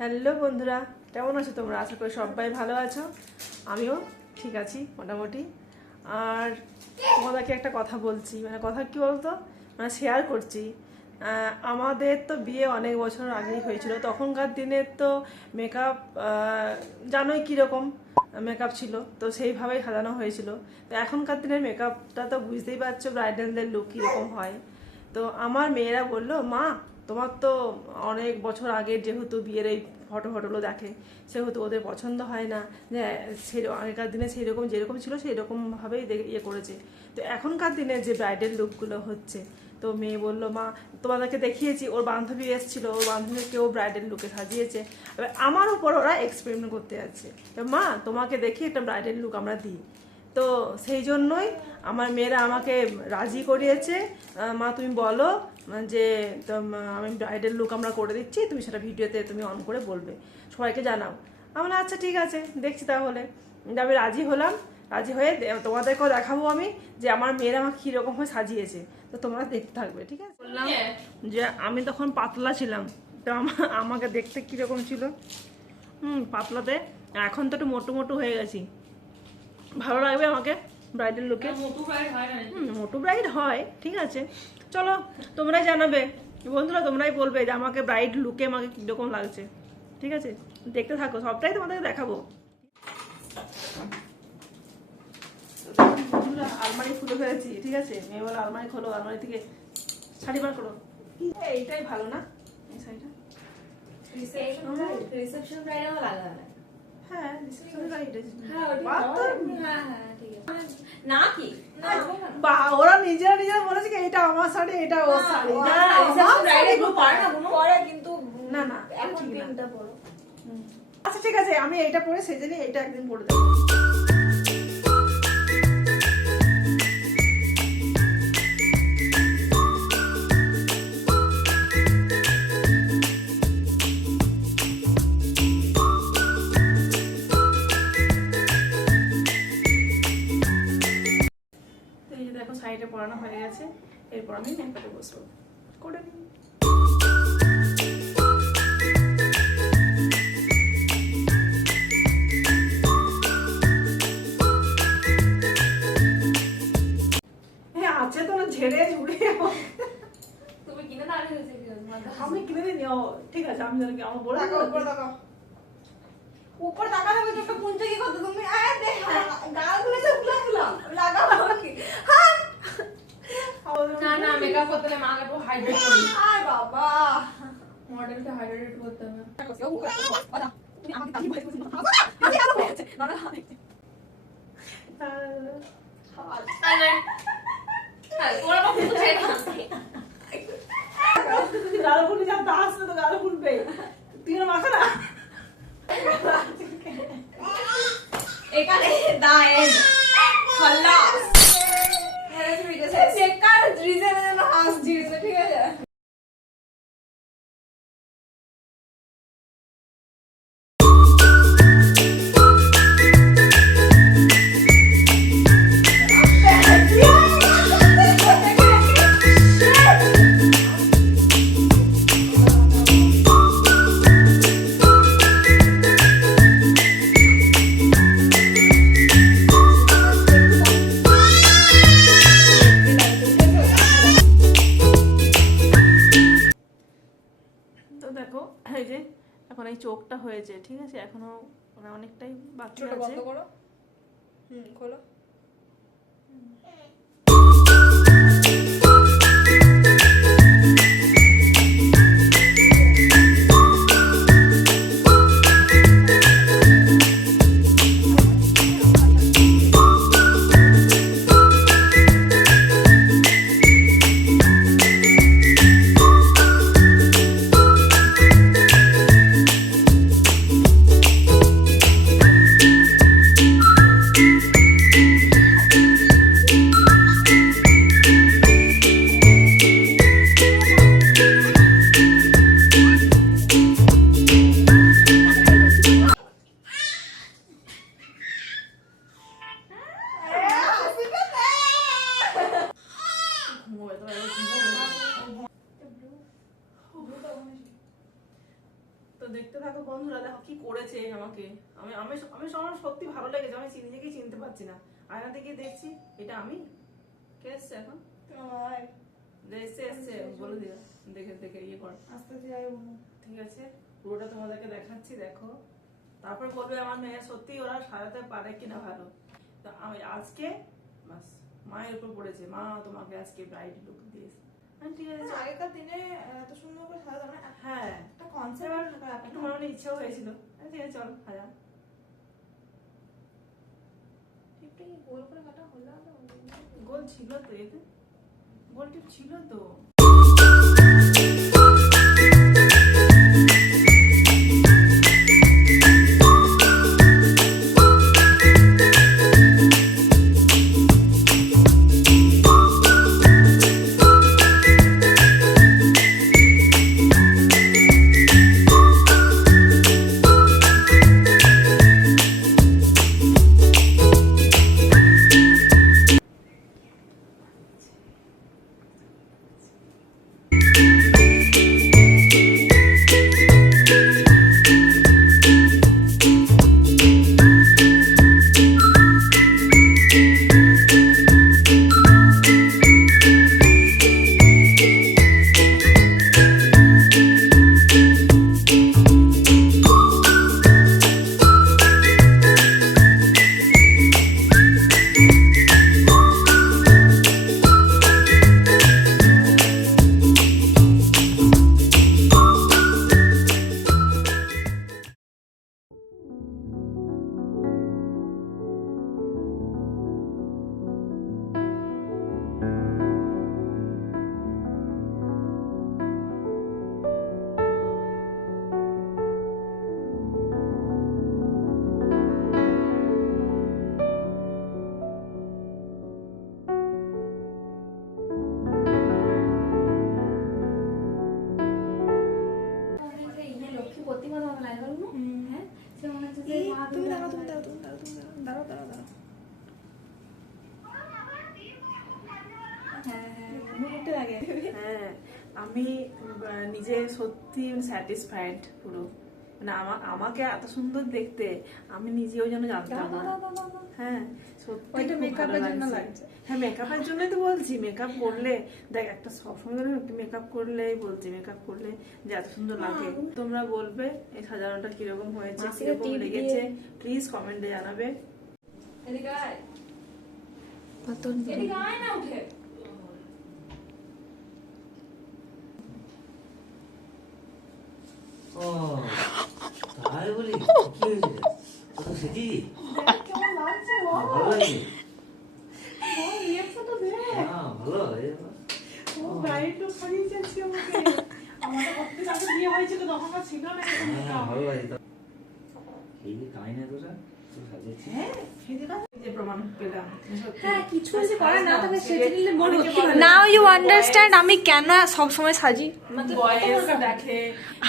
Hello বন্ধুরা, কেমন আছো তোমরা? আশা করি সবাই ভালো আছো। আমিও ঠিক আছি মোটামুটি। আর তোমাদেরকে একটা কথা বলছি, মানে কথা কি বলতো, মানে শেয়ার করছি। আমাদের তো বিয়ে অনেক বছর আগেই হয়েছিল। তখনকার দিনের তো মেকআপ জানোই কীরকম মেকআপ ছিল, তো সেইভাবেই সাজানো হয়েছিল। তো এখনকার দিনের মেকআপটা তো বুঝতেই পারছো ব্রাইডালদের লুক কীরকম হয়। তো আমার মেয়েরা বললো, মা তোমার তো অনেক বছর আগের যেহেতু বিয়ের এই ফটোগুলো দেখে, সেহেতু ওদের পছন্দ হয় না যে সেই আগেকার দিনে সেই রকম যেরকম ছিল সেই রকমভাবেই ইয়ে করেছে। তো এখনকার দিনে যে ব্রাইডাল লুকগুলো হচ্ছে, তো মেয়ে বললো, মা তোমাদেরকে দেখিয়েছি, ওর বান্ধবী এসেছিল, ওর বান্ধবীকেও ব্রাইডাল লুকে সাজিয়েছে, এবার আমার উপর ওরা এক্সপেরিমেন্ট করতে যাচ্ছে। তো মা তোমাকে দেখি একটা ব্রাইডাল লুক আমরা দিই। তো সেই জন্যই আমার মেয়েরা আমাকে রাজি করিয়েছে, মা তুমি বলো যে আমি ব্রাইডাল লুক আমরা করে দিচ্ছি, তুমি সেটা ভিডিওতে তুমি অন করে বলবে, সবাইকে জানাও। আমরা আচ্ছা ঠিক আছে, দেখছি তাহলে। আমি রাজি হলাম, রাজি হয়ে তোমাদেরকেও দেখাবো আমি যে আমার মেয়েরা আমাকে কীরকমভাবে সাজিয়েছে। তো তোমরা দেখতে থাকবে, ঠিক আছে? বললাম যে আমি তখন পাতলা ছিলাম, তো আমাকে দেখতে কীরকম ছিল, পাতলাতে। এখন তো একটু মোটু মোটু হয়ে গেছি। ভালো লাগবে আমাকে ব্রাইডাল লুকে? মোটু ব্রাইড হয়, ঠিক আছে। চলো তোমরাই জানাবে বন্ধুরা, তোমরাই বলবে যে আমাকে ব্রাইড লুকে আমাকে কীরকম লাগছে, ঠিক আছে? দেখতে থাকো, সবটাই তোমাদেরকে দেখাবো। আলমারি খুলে ফেলেছি, ঠিক আছে? মেয়ে বলে আলমারি খোলো, আলমারি থেকে শাড়ি বার করো। এইটাই ভালো না, এই শাড়িটা? রিসেপশন ব্রাইডাল লাগা। হ্যাঁ, রিসেপশন ব্রাইড। না কি বা ওরা নিজেরা নিজেরা বলেছে কি এটা আমার শাড়ি, এটা ওর শাড়ি। রিসেপশন ব্রাইডাল গুলো পরে না, কোনো পরে কিন্তু না না এখন পিনটা পরো। আচ্ছা ঠিক আছে, আমি এইটা পরে সেজে নিই, এইটা একদিন পরে দেবো। দেখো সাইডে পরানো হয়ে গেছে, এরপর আমি মেকআপে বসবো, করে নিই। হ্যাঁ আছে তো, না ঝেড়ে ঝুড়ে তুমি কিনে দাঁড়িয়ে হয়েছে কি? আমি কিনে দিই। ও ঠিক আছে, আমি জানি আমার বলে উপর টাকা হবে তো পুঞ্জে কি করতে তুমি? আয় দেখ গালগুলো যে উলা লাগাও কি? হ্যাঁ না না, মেকআপ করতে হলে মাকে একটু হাইড্রেট করি। আয় বাবা, মডেলকে হাইড্রেট করতে হবে। তুমি আমাকে কি বলছিস? আরে আলো হয়েছে না না। হ্যাঁ তোরা তো কিছু চাই না। গাল ফুলে যা দাস তো গাল ফুলবে, তুই না মাথা না। এখানে দাঁড়ায় খল্লাস চেকার রিজনের জন্য হাস জিরছে, ঠিক আছে? দেখো এই যে এখন এই চোখটা হয়েছে, ঠিক আছে? এখনো মানে অনেকটাই বাকি আছে। বন্ধ করো, খোলো। দেখতে থাকো বন্ধুরা, দেখো কি করেছে আমাকে। আমি আমি আমি আমার সত্যি ভালো লেগেছে, আমি নিজেকেই চিনতে পারছি না। আয়না থেকে দেখছি এটা আমি। কে এসছে এখন? এসছে বলে দিও, দেখে দেখে ইয়ে কর, আস্তে যাই। ঠিক আছে? পুরোটা তোমাদেরকে দেখাচ্ছি, দেখো। তারপর বলবে আমার মেয়ে সত্যি ওরা সাজাতে পারে কিনা ভালো। তো আমি আজকে বাস মায়ের উপর পড়েছে, মা তোমাকে আজকে ব্রাইড লুক দিয়েছে। ঠিক আছে, আগেকার দিনে এত সুন্দর করে সাজানো মানে হ্যাঁ একটা কনসেপ্ট একটু মনে মনে ইচ্ছাও হয়েছিল। ঠিক আছে চল হাজা। টিপটা কি গোল করে কাটা হলো? গোল ছিল তো, এতে গোল টিপ ছিল তো। হ্যাঁ আমি নিজে সত্যি স্যাটিসফাইড পুরো, মানে আমাকে এত সুন্দর দেখতে আমি নিজেও যেন জানতাম না। হ্যাঁ সত্যি ওইটা খুব মেকআপের ভালো জন্য লাগছে। লাগছে। হ্যাঁ মেকআপের জন্যই তো বলছি, মেকআপ করলে দেখ একটা সবসময় ধরে মেকআপ করলেই বলছি, মেকআপ করলে যে এত সুন্দর লাগে। তোমরা বলবে এই সাজানোটা কিরকম হয়েছে, কিরকম লেগেছে, প্লিজ কমেন্টে জানাবে। এদিকে আয়, এদিকে আয় না উঠে। ও তাই বলি কি হয়েছে? ও তো সেটি কেমন লাগছে ভালো লাগছে। রিঅ্যাকশন তো দে। হ্যাঁ ভালো ও ব্রাইড লুক সাজিয়েছে আজকে আমাকে। আমাদের কতদিন আগে বিয়ে হয়েছিল তখন আর ছিল না এরকম হ্যাঁ makeup। ভালো লাগছে। এই যে কাই না তোরা তো সাজিয়েছিস। হ্যাঁ সেদিন যে প্রমাণ পেলাম সত্যি। হ্যাঁ কিছু যদি করে না তবে সেজে নিলে মন অনেকে হচ্ছে বলে, নাও ইউ আন্ডারস্ট্যান্ড আমি কেন সব সময় সাজি। বয়স দেখে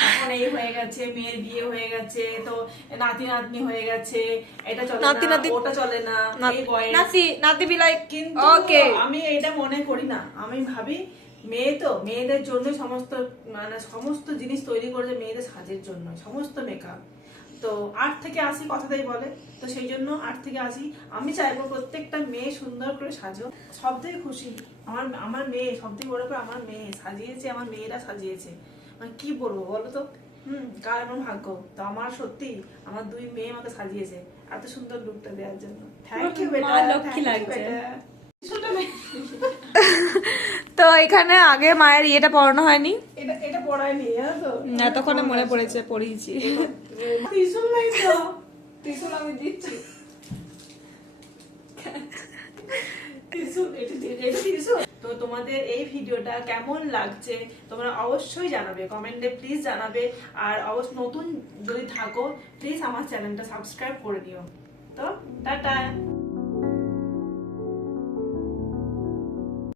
এখন এই হয়ে গেছে, মেয়ের বিয়ে হয়ে গেছে, তো নাতি নাতনি হয়ে গেছে, এটা চলে নাতি না, নাতি- ওটা চলে না, এই বয়স। নাতি বি লাইক কিন্তু ওকে আমি এটা মনে করি না, আমি ভাবি মেয়ে তো মেয়েদের জন্য সমস্ত মানে সমস্ত জিনিস তৈরি করেছে মেয়েদের সাজের জন্য, সমস্ত মেকআপ। তো 8 থেকে 80 কথাটাই বলে, তো সেই জন্য 8 থেকে 80 আমি চাইবো প্রত্যেকটা মেয়ে সুন্দর করে সাজো। সব থেকে খুশি আমার মেয়ে, সব থেকে বড় করে আমার মেয়ে সাজিয়েছে, আমার মেয়েরা সাজিয়েছে, মানে কি বলবো বলো তো। কার এমন ভাগ্য। তো আমার সত্যি আমার 2 মেয়ে আমাকে সাজিয়েছে এত সুন্দর লুকটা দেওয়ার জন্য। থ্যাংক ইউ বেটা, মা লক্ষ্মী thank you লাগছে। বেটা। তো এখানে আগে মায়ের ইয়েটা পড়ানো হয়নি, এটা এটা পড়ায়নি জানো তো, এতক্ষণে মনে পড়েছে পড়িয়েছি। ত্রিশূল নাই তো, ত্রিশূল আমি দিচ্ছি। ত্রিশূল, এটা ত্রিশূল। তো তোমাদের এই ভিডিওটা কেমন লাগছে তোমরা অবশ্যই জানাবে, কমেন্টে প্লিজ জানাবে। আর অবশ্য নতুন যদি থাকো প্লিজ আমার চ্যানেলটা সাবস্ক্রাইব করে দিও। তো টাটা।